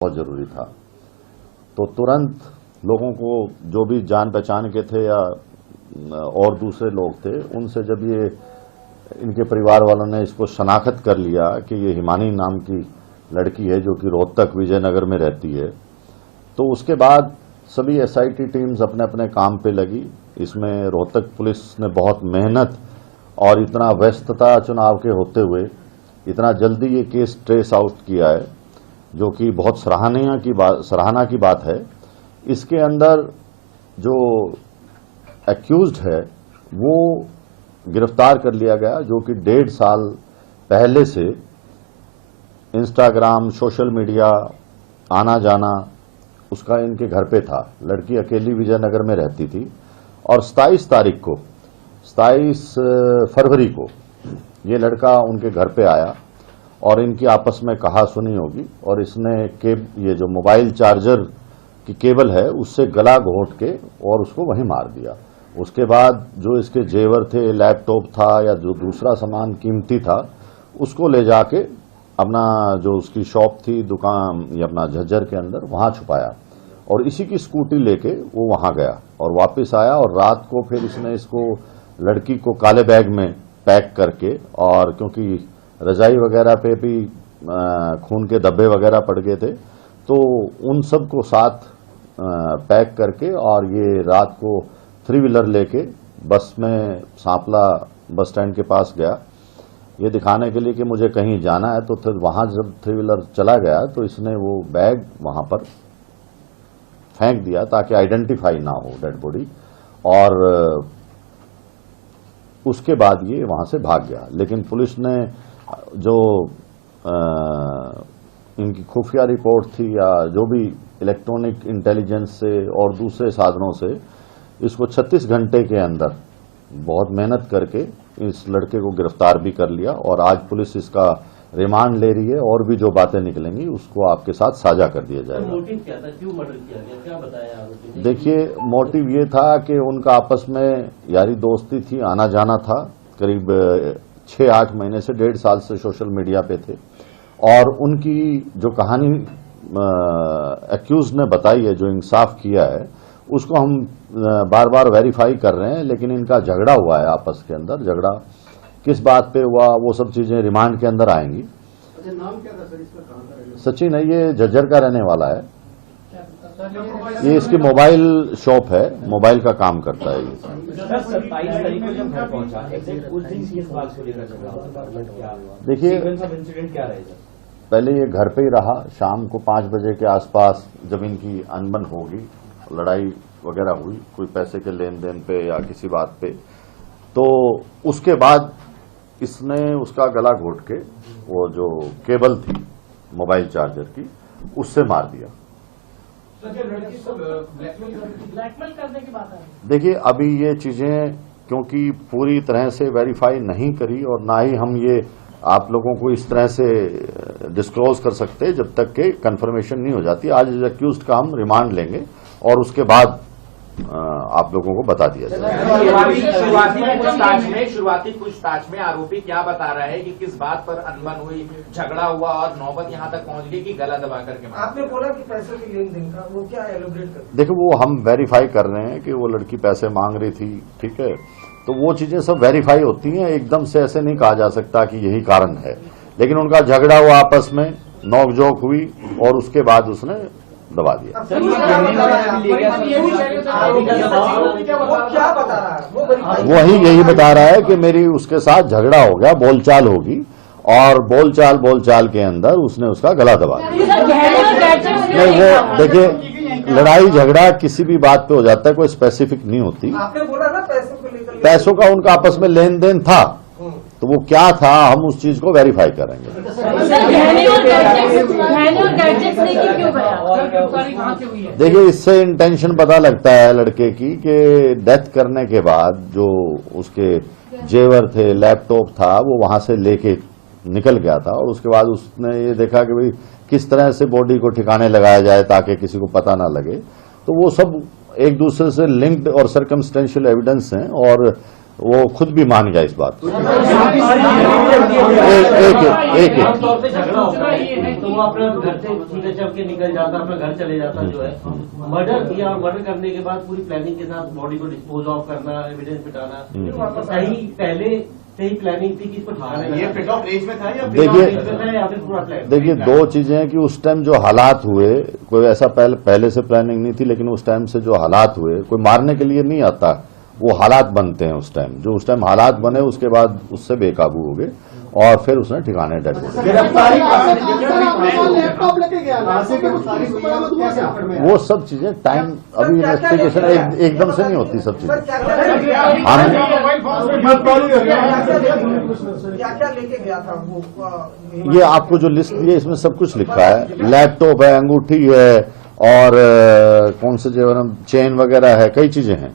बहुत जरूरी था। तो तुरंत लोगों को जो भी जान पहचान के थे या और दूसरे लोग थे, उनसे जब ये इनके परिवार वालों ने इसको शनाख्त कर लिया कि ये हिमानी नाम की लड़की है जो कि रोहतक विजयनगर में रहती है, तो उसके बाद सभी एसआईटी टीम्स अपने अपने काम पे लगी। इसमें रोहतक पुलिस ने बहुत मेहनत और इतना व्यस्तता चुनाव के होते हुए इतना जल्दी ये केस ट्रेस आउट किया है, जो कि बहुत सराहना की बात है। इसके अंदर जो एक्यूज्ड है वो गिरफ्तार कर लिया गया, जो कि 1.5 साल पहले से इंस्टाग्राम, सोशल मीडिया आना जाना उसका इनके घर पे था। लड़की अकेली विजयनगर में रहती थी और 27 फरवरी को ये लड़का उनके घर पे आया और इनकी आपस में कहा सुनी होगी, और इसने ये जो मोबाइल चार्जर की केबल है उससे गला घोंट के और उसको वहीं मार दिया। उसके बाद जो इसके जेवर थे, लैपटॉप था या जो दूसरा सामान कीमती था, उसको ले जाके अपना जो उसकी शॉप थी दुकान या अपना झज्जर के अंदर वहां छुपाया, और इसी की स्कूटी लेके वो वहां गया और वापस आया। और रात को फिर इसने इसको लड़की को काले बैग में पैक करके, और क्योंकि रजाई वगैरह पे भी खून के धब्बे वगैरह पड़ गए थे, तो उन सब को साथ पैक करके और ये रात को 3 व्हीलर लेके बस में सांपला बस स्टैंड के पास गया, ये दिखाने के लिए कि मुझे कहीं जाना है। तो फिर वहां जब 3 व्हीलर चला गया तो इसने वो बैग वहां पर फेंक दिया ताकि आइडेंटिफाई ना हो डेड बॉडी, और उसके बाद ये वहां से भाग गया। लेकिन पुलिस ने जो इनकी खुफिया रिपोर्ट थी या जो भी इलेक्ट्रॉनिक इंटेलिजेंस से और दूसरे साधनों से इसको 36 घंटे के अंदर बहुत मेहनत करके इस लड़के को गिरफ्तार भी कर लिया, और आज पुलिस इसका रिमांड ले रही है और भी जो बातें निकलेंगी उसको आपके साथ साझा कर दिया जाएगा। मोटिव क्या था, क्यों मर्डर किया गया, क्या बताया आरोपी ने? देखिए, मोटिव ये था कि उनका आपस में यारी दोस्ती थी, आना जाना था। करीब 6-8 महीने से 1.5 साल से सोशल मीडिया पे थे, और उनकी जो कहानी एक्यूज ने बताई है, जो इंसाफ किया है, उसको हम बार बार वेरीफाई कर रहे हैं। लेकिन इनका झगड़ा हुआ है आपस के अंदर, झगड़ा किस बात पे हुआ वो सब चीजें रिमांड के अंदर आएंगी। अच्छा, नाम क्या था सर इसका, कहाँ का रहने वाला? सचिन है, ये झज्जर का रहने वाला है। ये इसकी मोबाइल शॉप है, मोबाइल का काम करता है ये। 27 तारीख को जब घर पहुंचा, एग्जैक्ट उस दिन किस बात को लेकर झगड़ा हुआ? देखिए, इंसिडेंट क्या रहेगा? पहले ये घर पे ही रहा। शाम को 5 बजे के आसपास जब इनकी अनबन होगी, लड़ाई वगैरह हुई कोई पैसे के लेन देन पे या किसी बात पे, तो उसके बाद इसने उसका गला घोट के वो जो केबल थी मोबाइल चार्जर की उससे मार दिया। ब्लैकमेल करने की बात है। देखिए, अभी ये चीजें क्योंकि पूरी तरह से वेरीफाई नहीं करी, और ना ही हम ये आप लोगों को इस तरह से डिस्क्लोज कर सकते जब तक के कंफर्मेशन नहीं हो जाती। आज एक्यूज्ड का हम रिमांड लेंगे और उसके बाद आप लोगों को बता दिया जाएगा। शुरुआती पूछताछ में आरोपी क्या बता रहा है कि किस बात पर अनबन हुई, झगड़ा हुआ और नौबत यहां तक पहुंच गई कि गला दबा करके मारा? आपने बोला कि पैसों के लेन देन का, वो क्या एलोब्रेट कर? देखो, वो हम वेरीफाई कर रहे हैं कि वो लड़की पैसे मांग रही थी, ठीक है, तो वो चीजें सब वेरीफाई होती हैं। एकदम से ऐसे नहीं कहा जा सकता कि यही कारण है। लेकिन उनका झगड़ा हुआ, आपस में नोकझोंक हुई और उसके बाद उसने दबा दिया। वही यही बता रहा है कि मेरी उसके साथ झगड़ा हो गया, बोलचाल होगी, और बोलचाल के अंदर उसने उसका गला दबा दिया। नहीं, वो देखिए, लड़ाई झगड़ा किसी भी बात पे हो जाता है, कोई स्पेसिफिक नहीं होती। आपने बोला ना पैसों को लेकर, पैसों का उनका आपस में लेन देन था, तो वो क्या था हम उस चीज को वेरीफाई करेंगे। देखिए, इससे इंटेंशन पता लगता है लड़के की कि डेथ करने के बाद जो उसके जेवर थे, लैपटॉप था, वो वहां से लेके निकल गया था, और उसके बाद उसने ये देखा कि भाई किस तरह से बॉडी को ठिकाने लगाया जाए ताकि किसी को पता ना लगे। तो वो सब एक दूसरे से लिंक्ड और सर्कमस्टेंशियल एविडेंस हैं, और वो खुद भी मान गया इस बात को। एक आमतौर पे झगड़ा होता है तो वो अपने घर से सीधे चल के निकल जाता, अपने घर चले जाता जो है। मर्डर किया और मर्डर करने के बाद पूरी प्लानिंग के साथ बॉडी को डिस्पोज ऑफ करना, एविडेंस मिटाना, तो सही पहले से ही प्लानिंग थी कि इसको ठिकाने ये पिट ऑफ रेंज में था या या फिर पूरा प्लान? देखिए, दो चीजें हैं कि उस टाइम जो हालात हुए, कोई ऐसा पहले से प्लानिंग नहीं थी, लेकिन उस टाइम से जो हालात हुए, कोई मारने के लिए नहीं आता, वो हालात बनते हैं उस टाइम। जो उस टाइम हालात बने उसके बाद उससे बेकाबू हो गए और फिर उसने ठिकाने डेड बॉडी। गिरफ्तारी लैपटॉप लेके गया ना, से गिरफ्तारी हुई है, तो कैसे पकड़ में आया? वो सब चीजें टाइम, अभी इन्वेस्टिगेशन एकदम से नहीं होती सब सर चीजें। क्या क्या लेके गया था वो? ये आपको जो लिस्ट दी है इसमें सब कुछ लिखा है, लैपटॉप है, अंगूठी है और कौन से जो चेन वगैरह है, कई चीजें हैं।